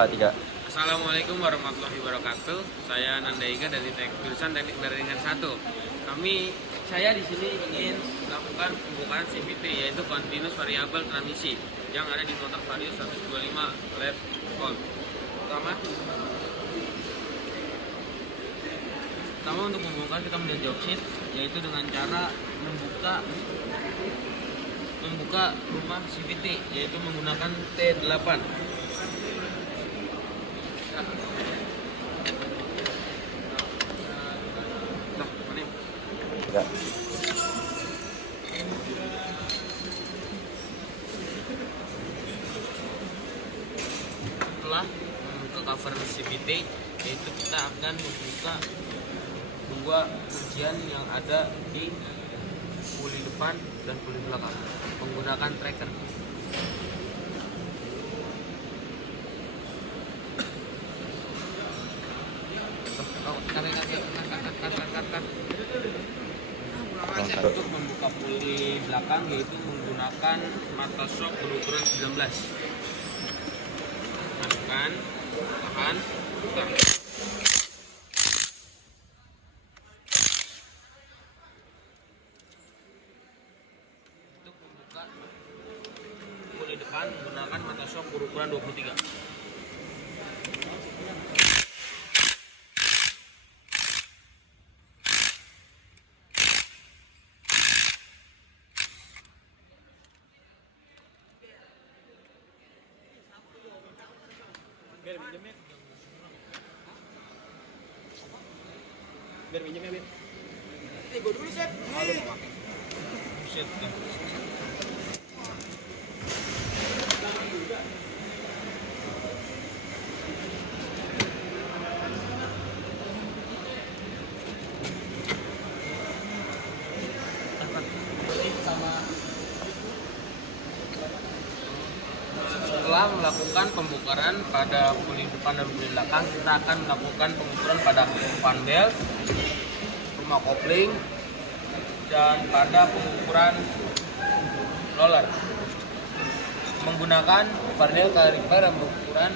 Tiga. Assalamualaikum warahmatullahi wabarakatuh. Saya Nanda Iga dari jurusan Teknik Jaringan 1. Saya di sini ingin melakukan pembukaan CVT, yaitu Continuous Variable Transmisi yang ada di motor Vario 125 LED volt. Pertama untuk membuka kita melihat job sheet, yaitu dengan cara membuka rumah CVT, yaitu menggunakan T8. Tiga. Setelah membuka cover CVT, yaitu kita akan membuka dua ujian yang ada di puli depan dan puli belakang menggunakan tracker. Untuk membuka puli belakang yaitu menggunakan mata shock berukuran 19. Masukkan, tahan, putar. Untuk membuka puli depan menggunakan mata shock berukuran 23. Biar minjem ya, Bir. Gue dulu, Set. Halo, Mama. Buset dah. Setelah melakukan pembukaan pada puli depan dan puli belakang, kita akan melakukan pengukuran pada fan belt, rumah kopling, dan pada pengukuran roller menggunakan panel kaliper yang berukuran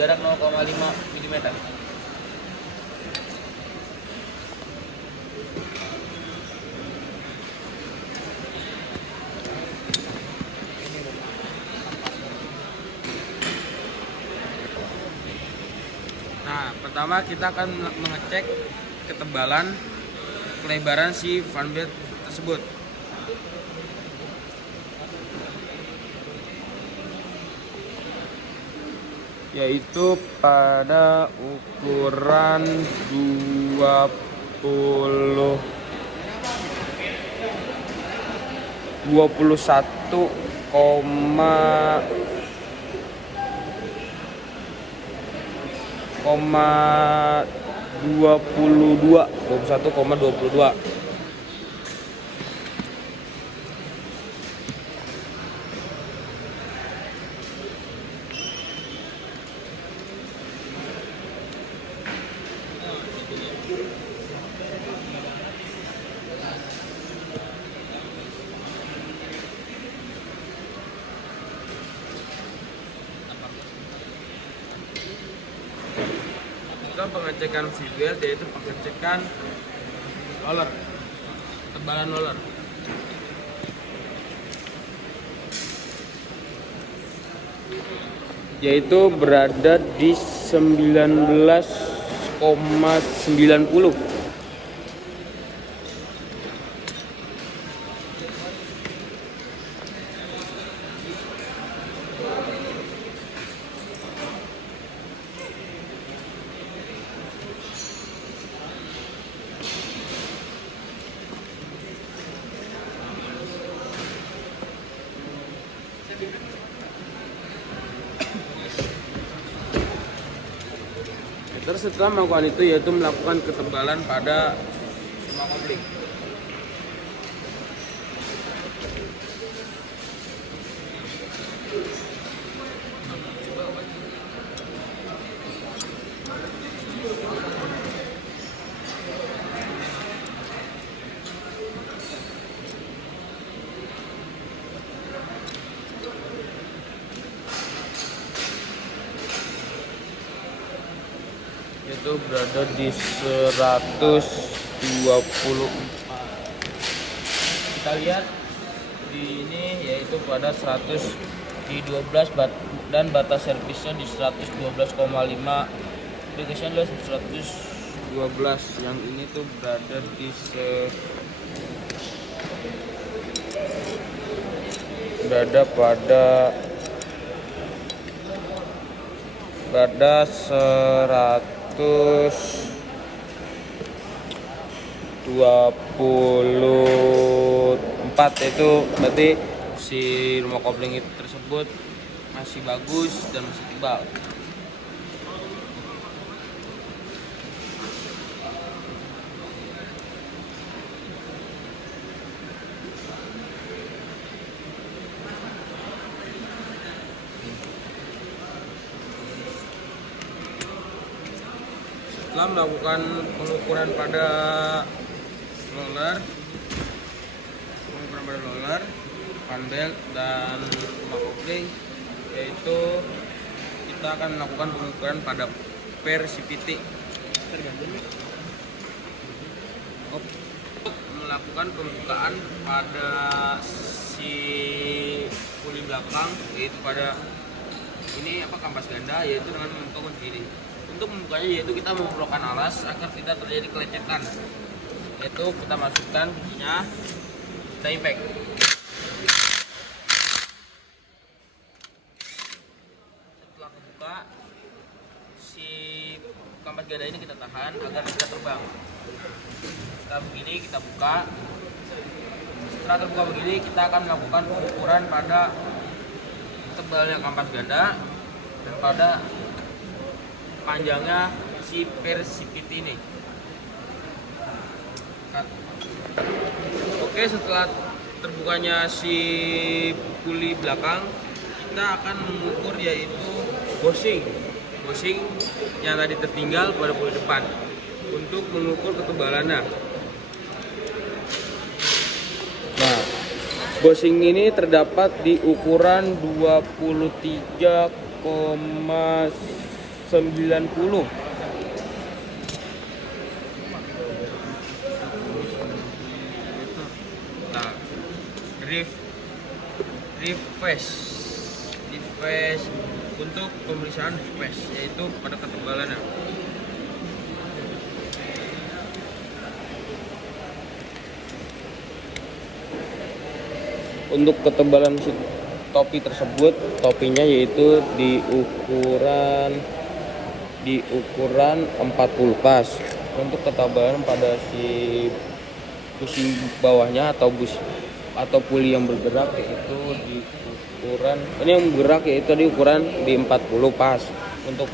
jarak 0,5 mm. Nah, pertama kita akan mengecek ketebalan kelebaran si fan belt tersebut. Yaitu pada ukuran 21,22. Untuk pengecekan V-belt yaitu pengecekan roller, ketebalan roller. Yaitu berada di 19,90. Terus setelah melakukan itu yaitu melakukan ketebalan pada rumah kopling. itu berada di 124. Kita lihat di ini yaitu pada 100 di 12 dan batas servisnya di 112,5. Aplikasinya adalah 112. Yang ini tuh berada di berada pada 124, itu berarti si rumah kopling itu tersebut masih bagus dan masih tebal. Setelah melakukan pengukuran pada roller, panbel dan rumah kopling, yaitu kita akan melakukan pengukuran pada per CVT. Untuk melakukan pembukaan pada si puli belakang, yaitu pada ini kampas ganda, yaitu dengan membuka begini. Untuk membukanya yaitu kita memerlukan alas agar tidak terjadi kelecetan, yaitu kita masukkan kuncinya, kita impact. Setelah kebuka, si kampas ganda ini kita tahan agar tidak terbang. Setelah begini kita buka. Setelah terbuka begini, kita akan melakukan pengukuran pada tebalnya kampas ganda dan pada panjangnya si per CVT ini. Oke, setelah terbukanya si puli belakang, kita akan mengukur yaitu bushing yang tadi tertinggal pada puli depan untuk mengukur ketebalannya. Nah, bushing ini terdapat di ukuran 23,90. Nah, drift phase untuk pemeriksaan phase, yaitu pada ketebalannya. Untuk ketebalan si topi tersebut, topinya yaitu di ukuran 40 pas. Untuk ketebalan pada si bushing bawahnya atau puli yang bergerak yaitu di ukuran, ini yang bergerak yaitu di ukuran di 40 pas. Untuk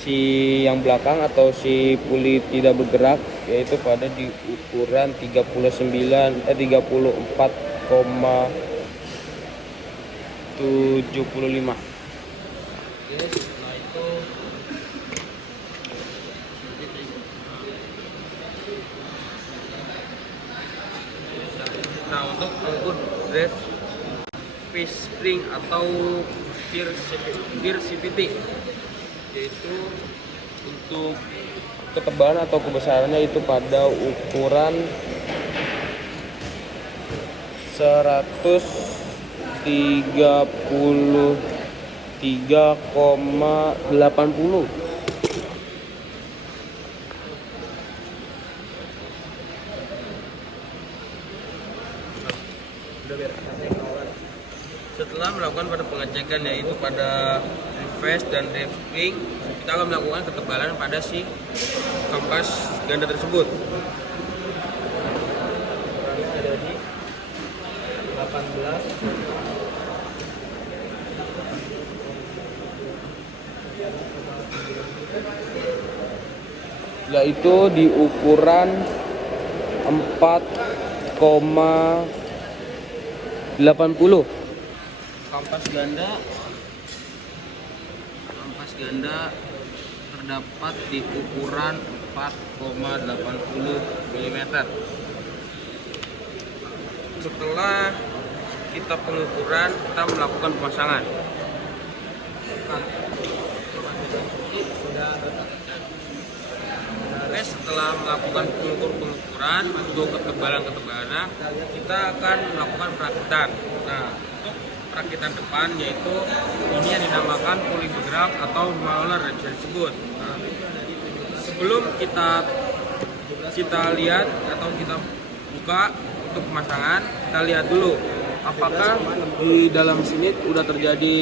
si yang belakang atau si puli tidak bergerak yaitu pada di ukuran 34,75. Nah itu untuk mengukur drive phase spring atau per CVT, yaitu untuk ketebalan atau kebesarannya itu pada ukuran 133,80. Setelah melakukan pada pengecekan yaitu pada reverse dan drive spring, kita akan melakukan ketebalan pada si kampas ganda tersebut. Ada di 18. Yaitu di ukuran 4,80. Kampas ganda terdapat di ukuran 4,80 mm. Setelah kita pengukuran, kita melakukan pemasangan. setelah melakukan pengukuran untuk ketebalannya, kita akan melakukan perakitan. Nah, untuk perakitan depan yaitu ini yang dinamakan puli bergerak atau roller yang bisa disebut. Nah, sebelum kita lihat atau kita buka untuk pemasangan, kita lihat dulu apakah di dalam sini udah terjadi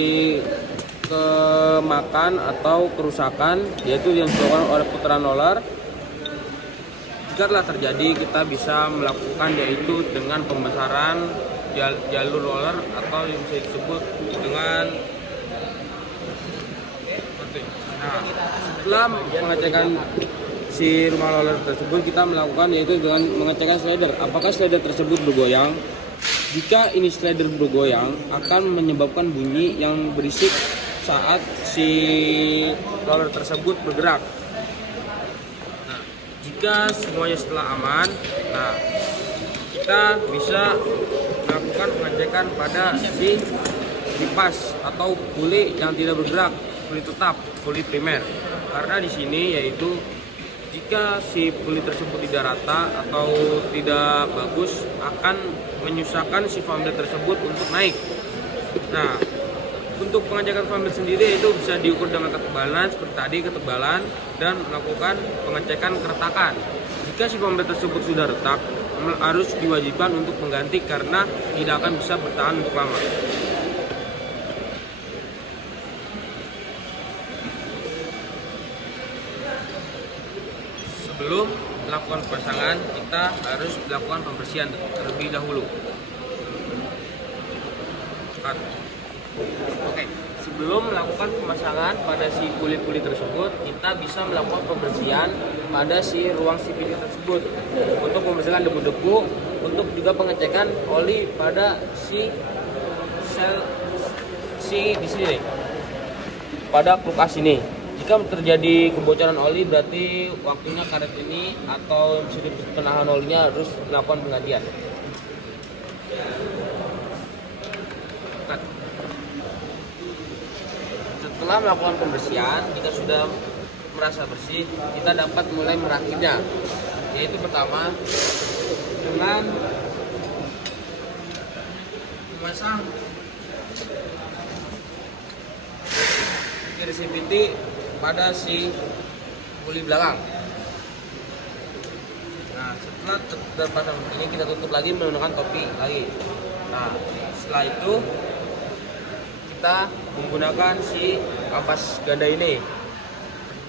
kemakan atau kerusakan, yaitu yang disebabkan oleh putaran roller. Jika telah terjadi, kita bisa melakukan yaitu dengan pembesaran jalur roller atau yang bisa disebut dengan setelah pengecekan si rumah roller tersebut, kita melakukan yaitu dengan mengecekkan slider. Apakah slider tersebut bergoyang? Jika ini slider bergoyang, akan menyebabkan bunyi yang berisik saat si roller tersebut bergerak. Nah, jika semuanya setelah aman, nah kita bisa melakukan pengecekan pada si kipas atau puli yang tidak bergerak, puli tetap, puli primer. Karena di sini yaitu jika si puli tersebut tidak rata atau tidak bagus, akan menyusahkan si founder tersebut untuk naik. Nah, untuk pengecekan founder sendiri itu bisa diukur dengan ketebalan seperti tadi, ketebalan, dan melakukan pengecekan keretakan. Jika si founder tersebut sudah retak, harus diwajibkan untuk mengganti karena tidak akan bisa bertahan untuk lama. Sebelum melakukan pemasangan, kita harus melakukan pembersihan terlebih dahulu. Oke, sebelum melakukan pemasangan pada si puli-puli tersebut, kita bisa melakukan pembersihan pada si ruang CVT tersebut untuk membersihkan debu-debu, untuk juga pengecekan oli pada si sel di sini nih, pada kulkas ini. Jika terjadi kebocoran oli, berarti waktunya karet ini atau mesin penahan olinya harus melakukan penggantian. Setelah melakukan pembersihan, jika sudah merasa bersih, kita dapat mulai merakitnya. Yaitu pertama dengan memasang kiri CVT pada si puli belakang. Nah, setelah terpasang ini, kita tutup lagi menggunakan topi lagi. Nah, setelah itu kita menggunakan si kampas ganda ini.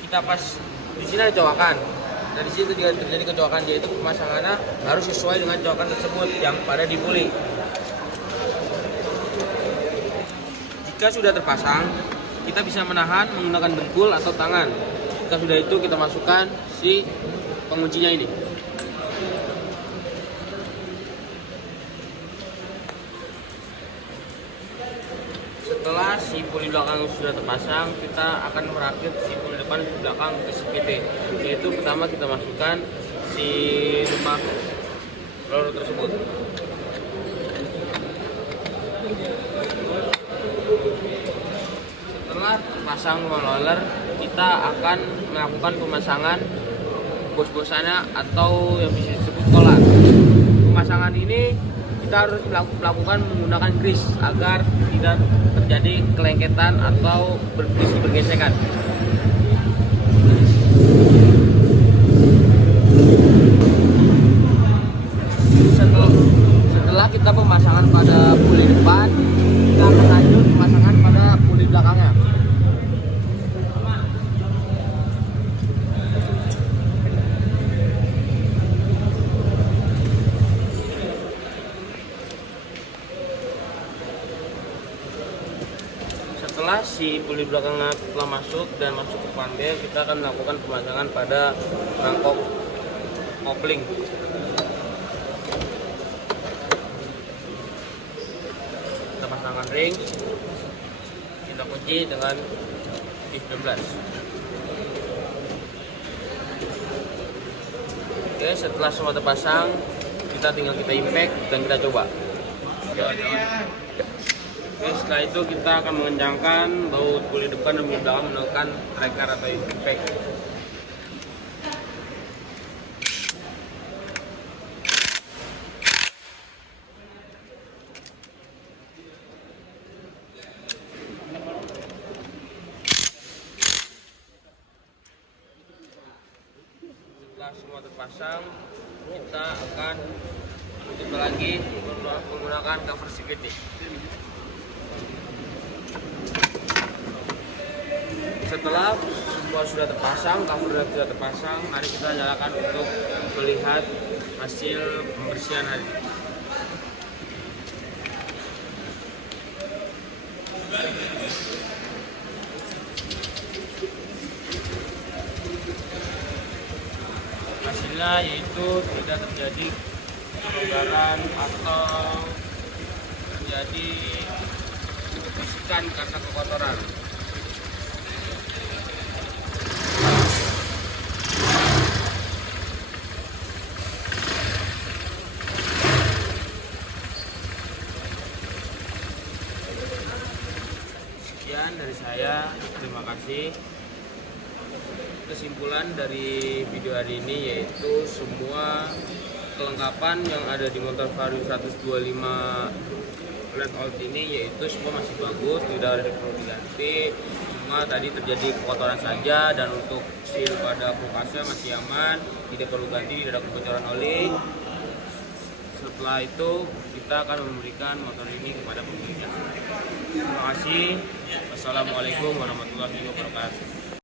Kita pas di sini ada cowakan. Nah, di sini ketika terjadi kecowakan, yaitu pemasangannya harus sesuai dengan cowakan tersebut yang pada di puli. Jika sudah terpasang, kita bisa menahan menggunakan dengkul atau tangan. Jika sudah itu, kita masukkan si penguncinya ini. Setelah si puli belakang sudah terpasang, kita akan merakit si puli depan ke belakang ke CVT. Yaitu pertama kita masukkan si rumah roller tersebut. Setelah terpasang roller, kita akan melakukan pemasangan bos-bosannya atau yang bisa disebut kolar. Pemasangan ini kita harus melakukan menggunakan grease agar tidak terjadi kelengketan atau bergesekan. Setelah kita pemasangan pada puli depan, kita akan lanjut pemasangan pada puli belakangnya. Setelah si puli belakangnya telah masuk dan masuk ke pandai, kita akan melakukan pemasangan pada rangkop kopling. Kita pasangkan ring, kita kunci dengan T19. Oke, setelah semua terpasang, kita tinggal impact dan kita coba. Oke, setelah itu kita akan mengencangkan baut puli depan dan belakang menggunakan tracker atau impact. apakah semua terpasang, kita akan tutup lagi menggunakan cover CVT. Setelah semua sudah terpasang, cover sudah terpasang, mari kita nyalakan untuk melihat hasil pembersihan hari ini. Hasilnya yaitu tidak terjadi pelonggaran atau terjadi bisikan karena kekotoran. Sekian dari saya, terima kasih. Kesimpulan dari video hari ini yaitu semua kelengkapan yang ada di motor Vario 125 Flat Out ini yaitu semua masih bagus, tidak ada yang perlu diganti. Cuma tadi terjadi kekotoran saja, dan untuk seal pada pokasnya masih aman, tidak perlu ganti, tidak ada kebocoran oli. Setelah itu kita akan memberikan motor ini kepada pemiliknya. Terima kasih. Wassalamualaikum warahmatullahi wabarakatuh.